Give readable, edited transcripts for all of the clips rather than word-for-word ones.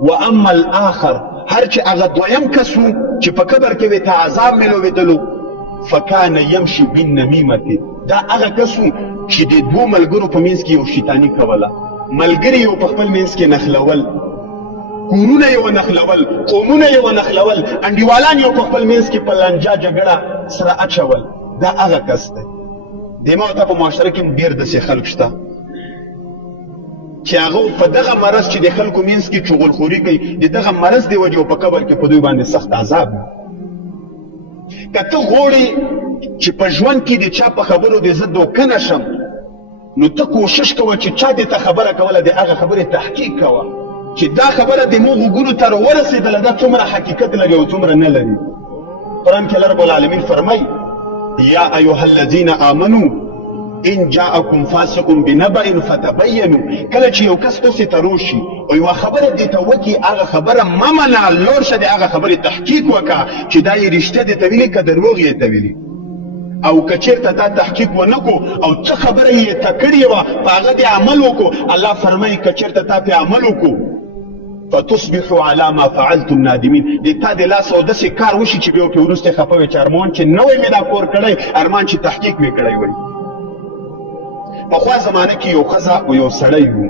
و اما الاخر هر چې هغه دویم کس و چې په قبر کې ورته عذاب میلوېدلو فکان یمشي بالنمیمة دا هغه کس و چې د دوو ملګرو په منځ کې یو شیطاني کوله ملګري یو په خپل منځ کې نښلول کورونه یې ونښلول قومونه یې ونښلول انډیوالان یو په خپل منځ کې په لانجه جګړه سره اچول دا هغه کس دی دما ته په معاشره کې ډېر داسې خلک شته چې هغه په دغه مرض چې د خلکو منځ کې چغلخوري کوي د دغه مرض د وجې په قبر کې په دوی باندې سخت عذاب که ته غواړې چې په ژوند کې د چا په خبرو د زه دوکه نه شم نو ته کوشش کوه چې چا دې ته خبره کوله د هغه خبرې تحقیق کوه چې دا خبره د مو غوږونو ته راورسېدله دا څومره حقیقت لري او څومره نه لري قرآن کې الله رب العالمین فرمایي یا ایها الذین آمنوا ان جاءکم فاسق بنبأ فتبینوا کله چې یو کس تاسې ته راشي او یوه خبره دې ته وکړي هغه خبره مه منه لوړ شه د هغه خبرې تحقیق وکړه چې دا یې رښتیا دې ته ویلي که دروغ یې ته ویلي او که چېرته تا تحقیق ونه کو او څه خبره یې ته کړې وه په هغه دې عمل وکړو الله فرمایي که چېرته تا پې عمل وکړو فتصبحوا على ما فعلتم نادمین د تا د لاس او داسې کار وشي چې بیا پې وروسته خفه وې چې ارمان چې نه وی مې دا کور کړی ارمان چې تحقیق مې کړی وی پخوا زمانه کې یو ښځه او یو سړی و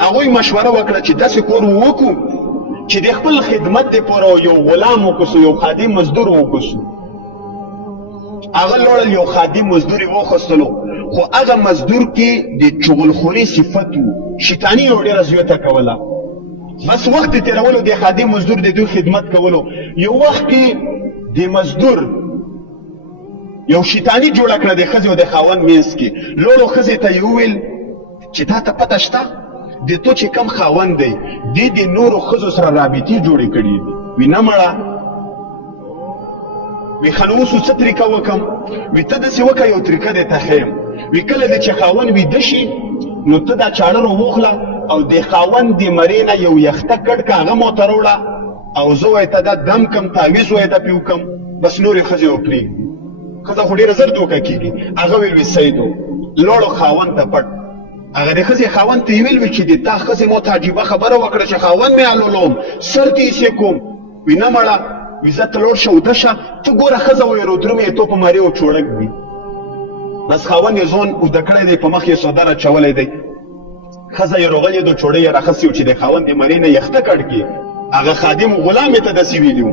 هغوی مشوره وکړه چې داسې کور وکړو چې د خپل خدمت دپاره یو غلام وکړسو یو خادم مزدور وکړسو هغه لوړل یو خادم مزدور یې وخوستلو خو هغه مزدور کې د چغلخوري صفت و شیطاني یو ډېره زیاته کوله بس وخت یې تېرولو د خادم مزدور د دوی خدمت کولو یو وخت کې د مزدور یو شیطاني جوړه کړه د ښځې او د خاوند منځ کې لوړو ښځې ته یې وویل چې تا ته پته شته د تو چې کم خاوند دی دې د نورو ښځو سره رابطې جوړې کړي دي وي نه مړه وی ښه نو اوس څه طریقه وکړم وي ته داسې وکړه یو طریقه دې ته ښیم وی کله دې چې خاوند ویده شي نو ته دا چاړه راوخله او د خاوند د مرې نه یو یخته کډ که هغه ماته راوړه او زه وایي ته دا دم کم تعویض وایي ته پې وکړم بس نورې ښځې وپرېږدي ښځه خو ډېره زر دوکه کېږي هغه ویل وي صحیح و لوړو خاوند ته پټ هغه د ښځې خاوند ته یې ویل وي چې د تا ښځې ماته عجیبه خبره وکړه چې خاوند مې الولوم سر دې ایسې کوم وي نه مړه وي زه ته لوړ شه اوده شه ته ګوره ښځه وایي رودروم یې تو په مارې او چوړک وي بس خاوند یې ځوان اوده کړی دی په مخ یې سودر اچولی دی ښځه یې روغلې دو چوړی یې راخسي و چې د خاوند د مرې نه یخته کړ کړي هغه خادم غلام یې ته داسې ویلي و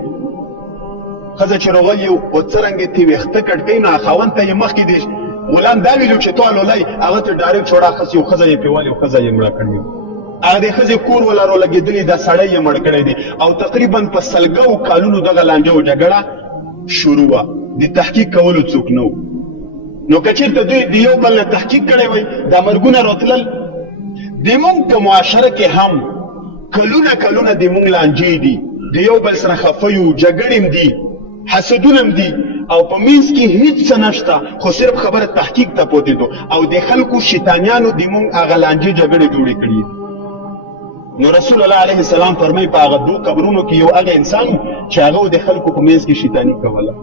ښځه چې روغلې و څرنګې ته ویښته کټ کوي نو خاوند ته یې مخکې دی غلام دا ویلي چې تو الولی هغه ته ډایرکټ چوړه اخسي و ښځه یې پې ولې و ښځه یې مړه کړې هغه د ښځې کور ولا رولګېدلي دا سړی یې مړ کړی دی او تقریبا په سلګو کالونو دغه لانجه و جګړه شروع وه د تحقیق کولو څوک نه و نو که چېرته دوی د یو بل نه تحقیق کړی وی دا مرګونه راتلل د مونږ په معاشره کې هم کلونه د مونږ لانجې دي د یو بل سره خفه یو جګړې هم دي حسدونه هم دي او په منځ کې هیڅ څه نشته خو صرف خبره تحقیق ته پوتې دو او د خلکو شیطانیانو د مونږ هغه لانجې جګړې جوړې کړي نو رسول الله علیه السلام فرمایي په هغه دوه قبرونو کې یو هغه انسان چې هغه د خلکو په منځ کې شیطاني کوله